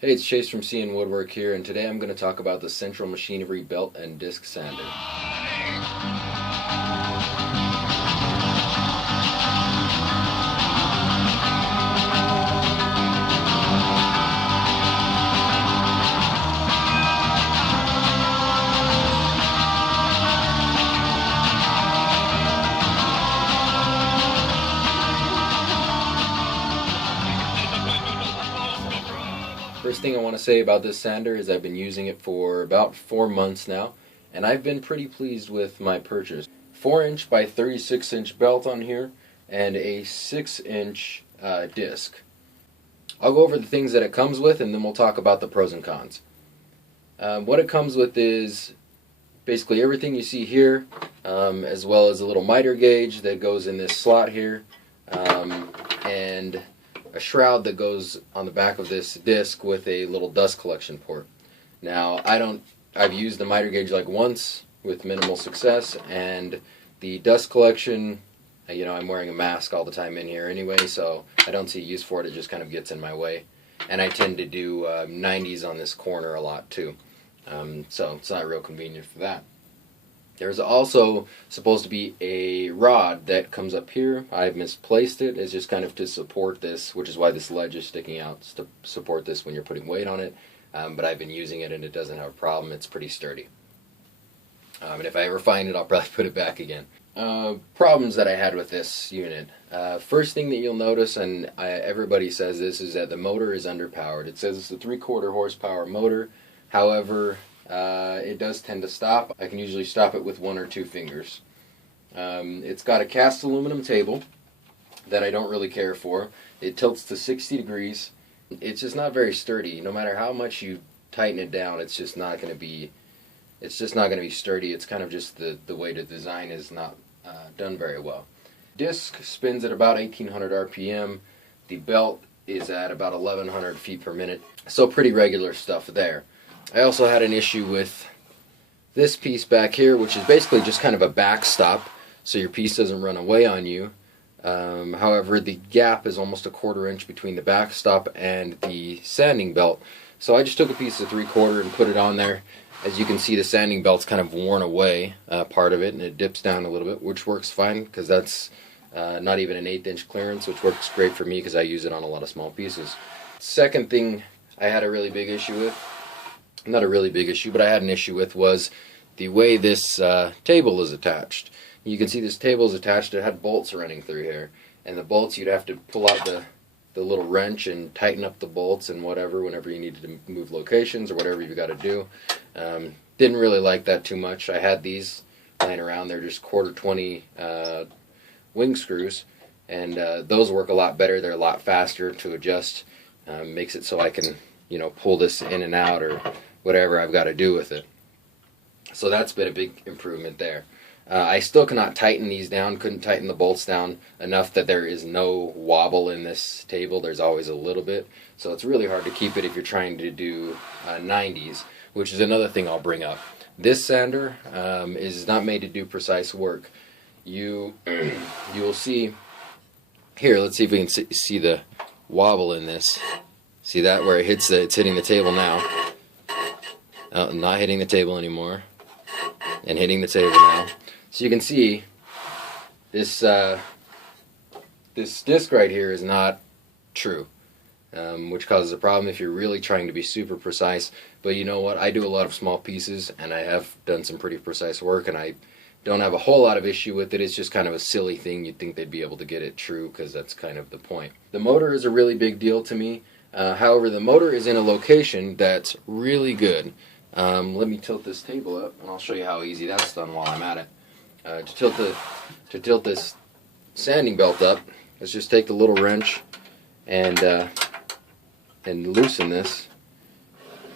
Hey, it's Chase from CN Woodwork here, and today I'm going to talk about the Central Machinery Belt and Disc Sander. First thing I want to say about this sander is I've been using it for about 4 months now, and I've been pretty pleased with my purchase. 4-inch by 36-inch belt on here, and a 6-inch disc. I'll go over the things that it comes with, and then we'll talk about the pros and cons. What it comes with is basically everything you see here, as well as a little miter gauge that goes in this slot here, and a shroud that goes on the back of this disc with a little dust collection port. Now, I've used the miter gauge like once with minimal success, and the dust collection, I'm wearing a mask all the time in here anyway, so I don't see use for it. It just kind of gets in my way. And I tend to do 90s on this corner a lot too, so it's not real convenient for that. There's also supposed to be a rod that comes up here. I've misplaced it. It's just kind of to support this, which is why this ledge is sticking out, to support this when you're putting weight on it. But I've been using it and it doesn't have a problem. It's pretty sturdy. And if I ever find it, I'll probably put it back again. Problems that I had with this unit. First thing that you'll notice, and everybody says this, is that the motor is underpowered. It says it's a 3/4 horsepower motor. However, it does tend to stop. I can usually stop it with 1 or 2 fingers. It's got a cast aluminum table that I don't really care for. It tilts to 60 degrees. It's just not very sturdy. No matter how much you tighten it down, it's just not going to be sturdy. It's kind of just the way the design is not done very well. Disc spins at about 1800 RPM. The belt is at about 1100 feet per minute. So pretty regular stuff there. I also had an issue with this piece back here, which is basically just kind of a backstop so your piece doesn't run away on you. However, the gap is almost a 1/4 inch between the backstop and the sanding belt. So I just took a piece of 3/4 and put it on there. As you can see, the sanding belt's kind of worn away, part of it, and it dips down a little bit, which works fine because that's not even an 1/8 inch clearance, which works great for me because I use it on a lot of small pieces. Second thing I had a really big issue with, not a really big issue, but I had an issue with, was the way this table is attached. You can see this table is attached. It had bolts running through here, and the bolts, you'd have to pull out the little wrench and tighten up the bolts and whatever whenever you needed to move locations or whatever you got to do. Didn't really like that too much. I had these lying around. They're just 1/4 20 wing screws, and those work a lot better. They're a lot faster to adjust. Makes it so I can pull this in and out or whatever I've got to do with it. So that's been a big improvement there. I still cannot tighten these down, couldn't tighten the bolts down enough that there is no wobble in this table. There's always a little bit. So it's really hard to keep it if you're trying to do 90s, which is another thing I'll bring up. This sander is not made to do precise work. You will see here, let's see if we can see the wobble in this. See that where it's hitting the table now. Not hitting the table anymore, and hitting the table now. So you can see this this disc right here is not true, which causes a problem if you're really trying to be super precise. But you know what? I do a lot of small pieces, and I have done some pretty precise work, and I don't have a whole lot of issue with it. It's just kind of a silly thing. You'd think they'd be able to get it true because that's kind of the point. The motor is a really big deal to me. However, the motor is in a location that's really good. Let me tilt this table up, and I'll show you how easy that's done while I'm at it. To tilt this sanding belt up, let's just take the little wrench and loosen this,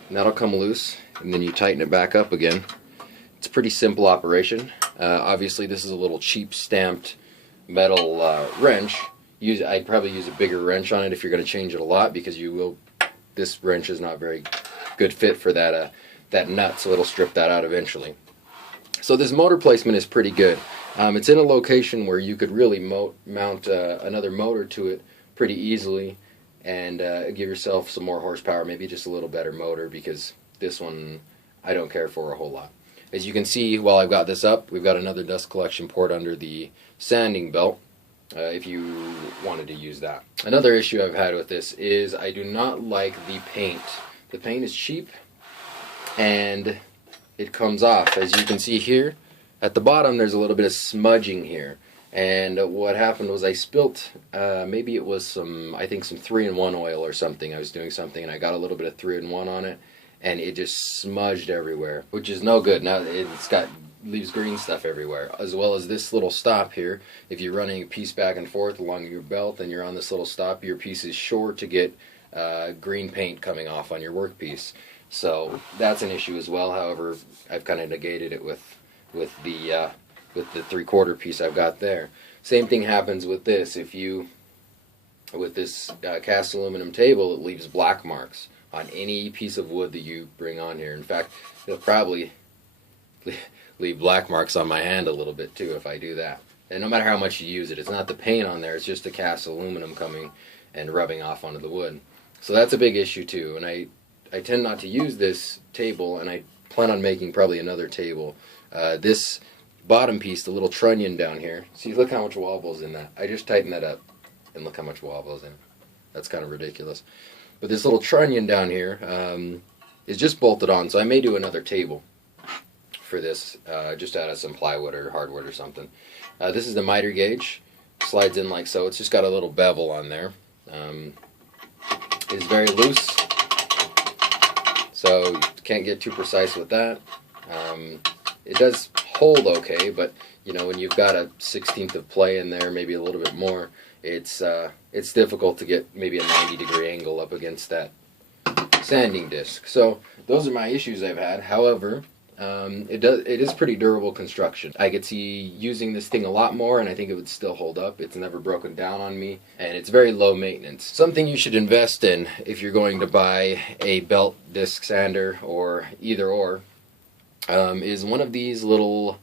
and that'll come loose, and then you tighten it back up again. It's a pretty simple operation. Obviously, this is a little cheap stamped metal wrench. I'd probably use a bigger wrench on it if you're going to change it a lot, because this wrench is not very good fit for that nut, so it'll strip that out eventually. So this motor placement is pretty good. It's in a location where you could really mount another motor to it pretty easily, and give yourself some more horsepower, maybe just a little better motor, because this one I don't care for a whole lot. As you can see, while I've got this up, we've got another dust collection port under the sanding belt, if you wanted to use that. Another issue I've had with this is I do not like the paint. The paint is cheap and it comes off. As you can see here, at the bottom there's a little bit of smudging here. And what happened was I spilt, maybe it was I think some 3-in-1 oil or something. I was doing something and I got a little bit of 3-in-1 on it, and it just smudged everywhere, which is no good. Now leaves green stuff everywhere, as well as this little stop here. If you're running a piece back and forth along your belt and you're on this little stop, your piece is sure to get green paint coming off on your workpiece. So that's an issue as well. However, I've kind of negated it with the 3/4 piece I've got there. Same thing happens with this. With this cast aluminum table, it leaves black marks on any piece of wood that you bring on here. In fact, it'll probably leave black marks on my hand a little bit too if I do that. And no matter how much you use it, it's not the paint on there, it's just the cast aluminum coming and rubbing off onto the wood. So that's a big issue too, and I tend not to use this table, and I plan on making probably another table. This bottom piece, the little trunnion down here, see, look how much wobble's in that. I just tightened that up, and look how much wobble's in it. That's kind of ridiculous. But this little trunnion down here is just bolted on, so I may do another table for this, just out of some plywood or hardwood or something. This is the miter gauge. Slides in like so. It's just got a little bevel on there. It's very loose, so you can't get too precise with that. It does hold okay, but you know, when you've got a 1/16 of play in there, maybe a little bit more, it's difficult to get maybe a 90-degree angle up against that sanding disc. So those are my issues I've had. However, it is pretty durable construction. I could see using this thing a lot more, and I think it would still hold up. It's never broken down on me, and it's very low maintenance. Something you should invest in if you're going to buy a belt disc sander, or either or, is one of these little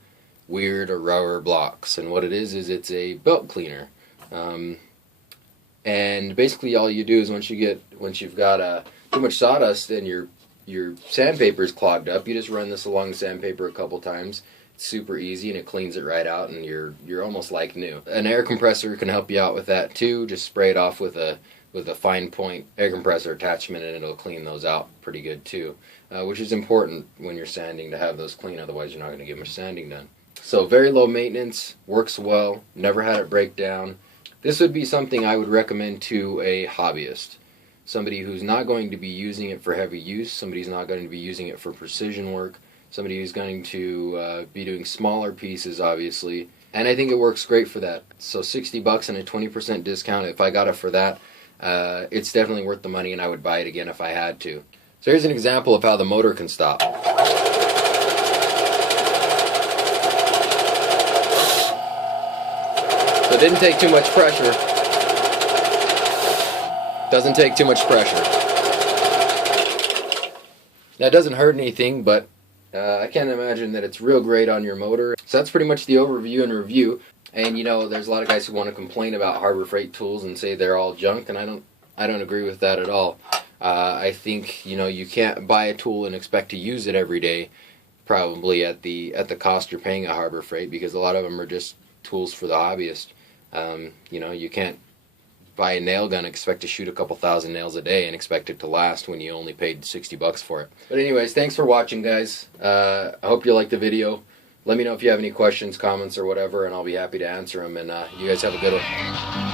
weird Aurora blocks. And what it is it's a belt cleaner. And basically all you do is once you've got too much sawdust and your sandpaper is clogged up, you just run this along the sandpaper a couple times. It's super easy, and it cleans it right out, and you're almost like new. An air compressor can help you out with that too. Just spray it off with a fine point air compressor attachment, and it'll clean those out pretty good too, which is important when you're sanding, to have those clean, otherwise you're not going to get much sanding done. So very low maintenance, works well, never had it break down. This would be something I would recommend to a hobbyist. Somebody who's not going to be using it for heavy use, somebody who's not going to be using it for precision work, somebody who's going to be doing smaller pieces, obviously. And I think it works great for that. So $60 and a 20% discount, if I got it for that, it's definitely worth the money, and I would buy it again if I had to. So here's an example of how the motor can stop. So it didn't take too much pressure. Doesn't take too much pressure. Now it doesn't hurt anything, but I can't imagine that it's real great on your motor. So that's pretty much the overview and review. And you know, there's a lot of guys who want to complain about Harbor Freight tools and say they're all junk, and I don't agree with that at all. I think, you know, you can't buy a tool and expect to use it every day, probably at the cost you're paying at Harbor Freight, because a lot of them are just tools for the hobbyist. You know, you can't buy a nail gun and expect to shoot a couple thousand nails a day and expect it to last when you only paid $60 for it. But anyways, thanks for watching, guys. I hope you liked the video. Let me know if you have any questions, comments, or whatever, and I'll be happy to answer them. And you guys have a good one.